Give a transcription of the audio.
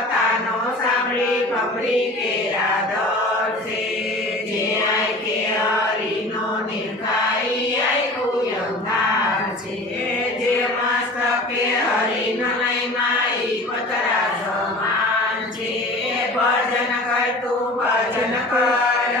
કથાનો સાંભળી ભમરી કે દર છે જે આય કે હરિનો નિર્ખાઈ આયકું અંધાર છે જે મસ્તકે હરિનો લઈ માઈ પતરા સમાન છે. ભજન કર તું ભજન કર